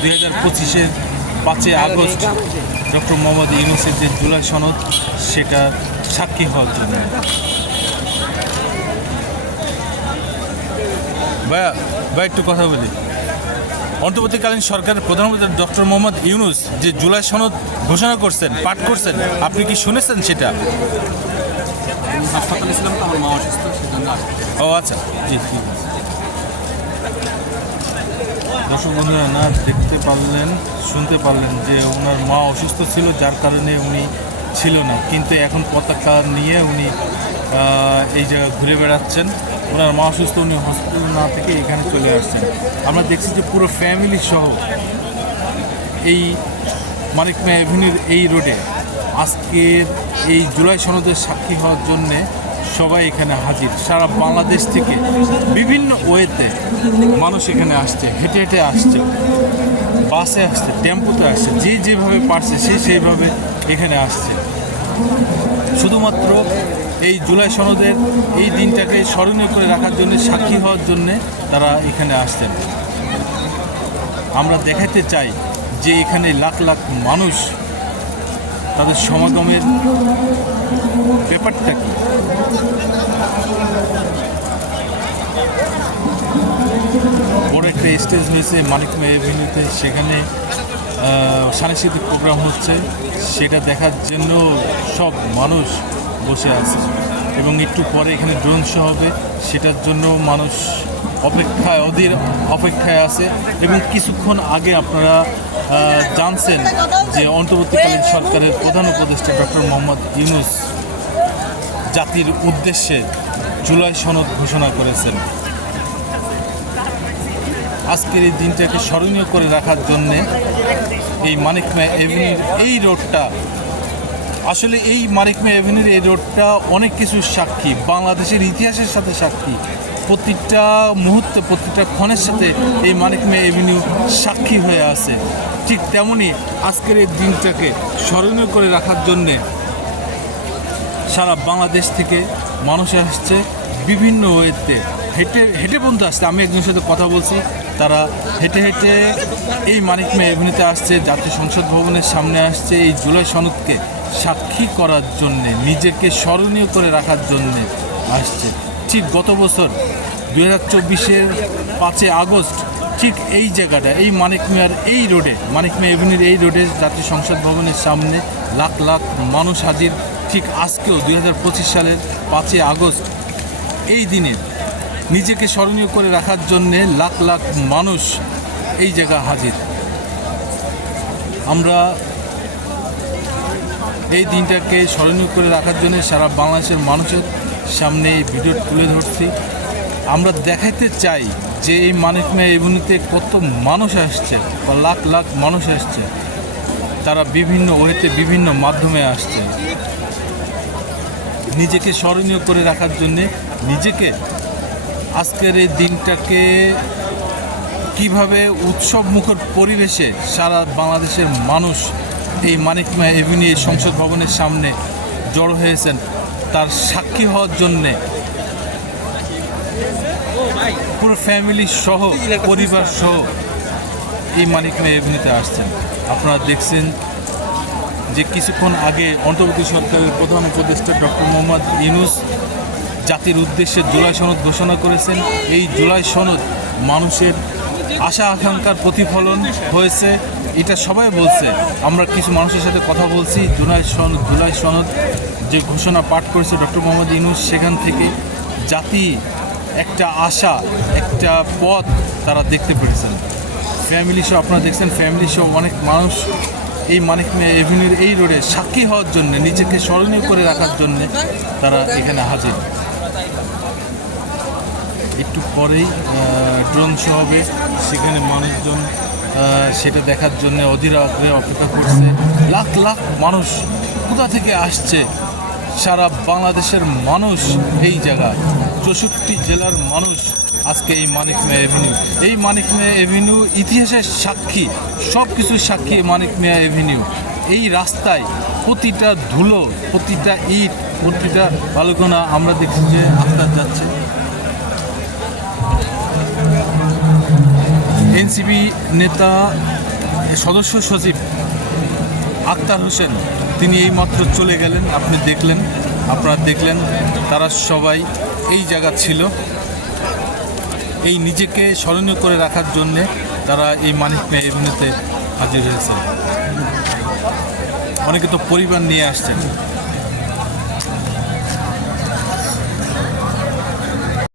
দুই হাজার পঁচিশের পাঁচই আগস্ট ডক্টর মোহাম্মদ ইউনুসের যে জুলাই সনদ সেটা সাক্ষী হওয়ার জন্য। ভাইয়া ভাই একটু কথা বলি। অন্তর্বর্তীকালীন সরকারের প্রধানমন্ত্রী ডক্টর মোহাম্মদ ইউনুস যে জুলাই সনদ ঘোষণা করছেন পাঠ করছেন আপনি কি শুনেছেন সেটা? হাসপাতালে ছিলাম তো আমার মা অসুস্থ সেজন্য ও আচ্ছা। জি ঠিক আছে দর্শক বন্ধুরা, না, দেখতে পারলেন, শুনতে পারলেন যে ওনার মা অসুস্থ ছিল, যার কারণে উনি ছিল না। কিন্তু এখন পতাকা নিয়ে উনি এই জায়গায় ঘুরে বেড়াচ্ছেন। ওনার মা অসুস্থ, উনি হসপিটাল না থেকে এখানে চলে আসছেন। আমরা দেখছি যে পুরো ফ্যামিলি সহ এই মানিক মিয়া অ্যাভিনিউর এই রোডে আজকের এই জুলাই সনদের সাক্ষী হওয়ার জন্যে সবাই এখানে হাজির। সারা বাংলাদেশ থেকে বিভিন্ন ওয়েতে মানুষ এখানে আসছে, হেঁটে হেঁটে আসছে, বাসে আসছে, টেম্পোতে আসছে, যে যেভাবে পারছে সে সেইভাবে এখানে আসছে। শুধুমাত্র এই জুলাই সনদের এই দিনটাকে স্মরণীয় করে রাখার জন্য, সাক্ষী হওয়ার জন্যে তারা এখানে আসছেন। আমরা দেখাতে চাই যে এখানে লাখ লাখ মানুষ তাদের সমাগমের ব্যাপারটা কি? বড় একটা স্টেজ হয়েছে মানিক এভিনিউতে সেখানে সাংস্কৃতিক প্রোগ্রাম হচ্ছে। সেটা দেখার জন্য সব মানুষ বসে আছে। এবং একটু পরে এখানে ড্রোন শো হবে। সেটার জন্য মানুষ অপেক্ষায়, অধীর অপেক্ষায় আছে। এবং কিছুক্ষণ আগে আপনারা জানছেন যে অন্তর্বর্তীকালীন সরকারের প্রধান উপদেষ্টা ডক্টর মোহাম্মদ ইউনুস জাতির উদ্দেশ্যে জুলাই সনদ ঘোষণা করেছেন। আজকের এই দিনটাকে স্মরণীয় করে রাখার জন্যে এই মানিকমা এভিনিউর এই রোডটা, আসলে এই মানিকমা এভিনিউর এই রোডটা অনেক কিছুর সাক্ষী, বাংলাদেশের ইতিহাসের সাথে সাক্ষী। প্রতিটা মুহূর্তে, প্রতিটা ক্ষণের সাথে এই মানিকমা এভিনিউ সাক্ষী হয়ে আছে। ঠিক তেমনই আজকের এই দিনটাকে স্মরণীয় করে রাখার জন্যে সারা বাংলাদেশ থেকে মানুষ আসছে বিভিন্ন ওয়েতে। হেঁটে হেঁটে পর্যন্ত আসছে। আমি একজনের সাথে কথা বলছি। তারা হেঁটে হেঁটে এই মানিক মেয়ে এভিনিউতে আসছে। জাতীয় সংসদ ভবনের সামনে আসছে এই জুলাই সনদকে সাক্ষী করার জন্যে, নিজেকে স্মরণীয় করে রাখার জন্যে আসছে। ঠিক গত বছর দু হাজার চব্বিশের পাঁচই আগস্ট ঠিক এই জায়গাটা, এই মানিক মিয়ার এই রোডে, মানিক মিয়া এভিনিউর এই রোডে জাতীয় সংসদ ভবনের সামনে লাখ লাখ মানুষ হাজির ঠিক আজকেও দু হাজার পঁচিশ সালের পাঁচই আগস্ট এই দিনে নিজেকে স্মরণীয় করে রাখার জন্যে লাখ লাখ মানুষ এই জায়গা হাজির। আমরা এই দিনটাকে স্মরণীয় করে রাখার জন্য সারা বাংলাদেশের মানুষের সামনে এই ভিডিও তুলে ধরছি। আমরা দেখাতে চাই যে এই মানিক মেয়ে এভিনিউতে কত মানুষ আসছে বা লাখ লাখ মানুষ আসছে। তারা বিভিন্ন ওয়েতে বিভিন্ন মাধ্যমে আসছে। নিজেকে স্মরণীয় করে রাখার জন্যে নিজেকে আজকের এই দিনটাকে কীভাবে উৎসব মুখর পরিবেশে সারা বাংলাদেশের মানুষ এই মানিকমা এভিনিউ সংসদ ভবনের সামনে জড়ো হয়েছেন, তার সাক্ষী হওয়ার জন্যে পুরো ফ্যামিলি সহ, পরিবার সহ এই মানিকমা এভিনিউতে আসছেন। আপনারা দেখছেন যে কিছুক্ষণ আগে অন্তর্বর্তী সরকারের প্রধান উপদেষ্টা ডক্টর মোহাম্মদ ইউনুস জাতির উদ্দেশ্যে জুলাই সনদ ঘোষণা করেছেন। এই জুলাই সনদ মানুষের আশা, আকাঙ্ক্ষার প্রতিফলন হয়েছে, এটা সবাই বলছে। আমরা কিছু মানুষের সাথে কথা বলছি, জুলাই সনদ জুলাই সনদ যে ঘোষণা পাঠ করেছে ডক্টর মোহাম্মদ ইউনুস, সেখান থেকে জাতি একটা আশা, একটা পথ তারা দেখতে পেরেছেন। ফ্যামিলি সহ আপনারা দেখছেন, ফ্যামিলি সহ অনেক মানুষ এই মানিক এভিনিউর এই রোডে সাক্ষী হওয়ার জন্য, নিজেকে স্মরণীয় করে রাখার জন্য তারা এখানে হাজির। একটু পরেই ড্রোন শো হবে। সেখানে মানুষজন সেটা দেখার জন্য অধীর আগ্রহে অপেক্ষা করছে। লাখ লাখ মানুষ কোথা থেকে আসছে? সারা বাংলাদেশের মানুষ এই জায়গা চৌষট্টি জেলার মানুষ আজকে এই মানিক মেয়া এভিনিউ এই মানিক মিয়া এভিনিউ ইতিহাসের সাক্ষী সব কিছুর সাক্ষী মানিক মিয়া এভিনিউ এই রাস্তায় প্রতিটা ধুলো, প্রতিটা ইট, প্রতিটা বালুকোনা আমরা দেখছি যে আস্তার যাচ্ছে। এনসিপি নেতা, সদস্য সচিব আক্তার হোসেন, তিনি এইমাত্র চলে গেলেন, আপনি দেখলেন, আপনারা দেখলেন, তারা সবাই এই জায়গা ছিল। এই নিজেকে স্মরণীয় করে রাখার জন্যে তারা এই মানিক মেয়ে হাজির হয়েছে অনেকে তো পরিবার নিয়ে আসছেন।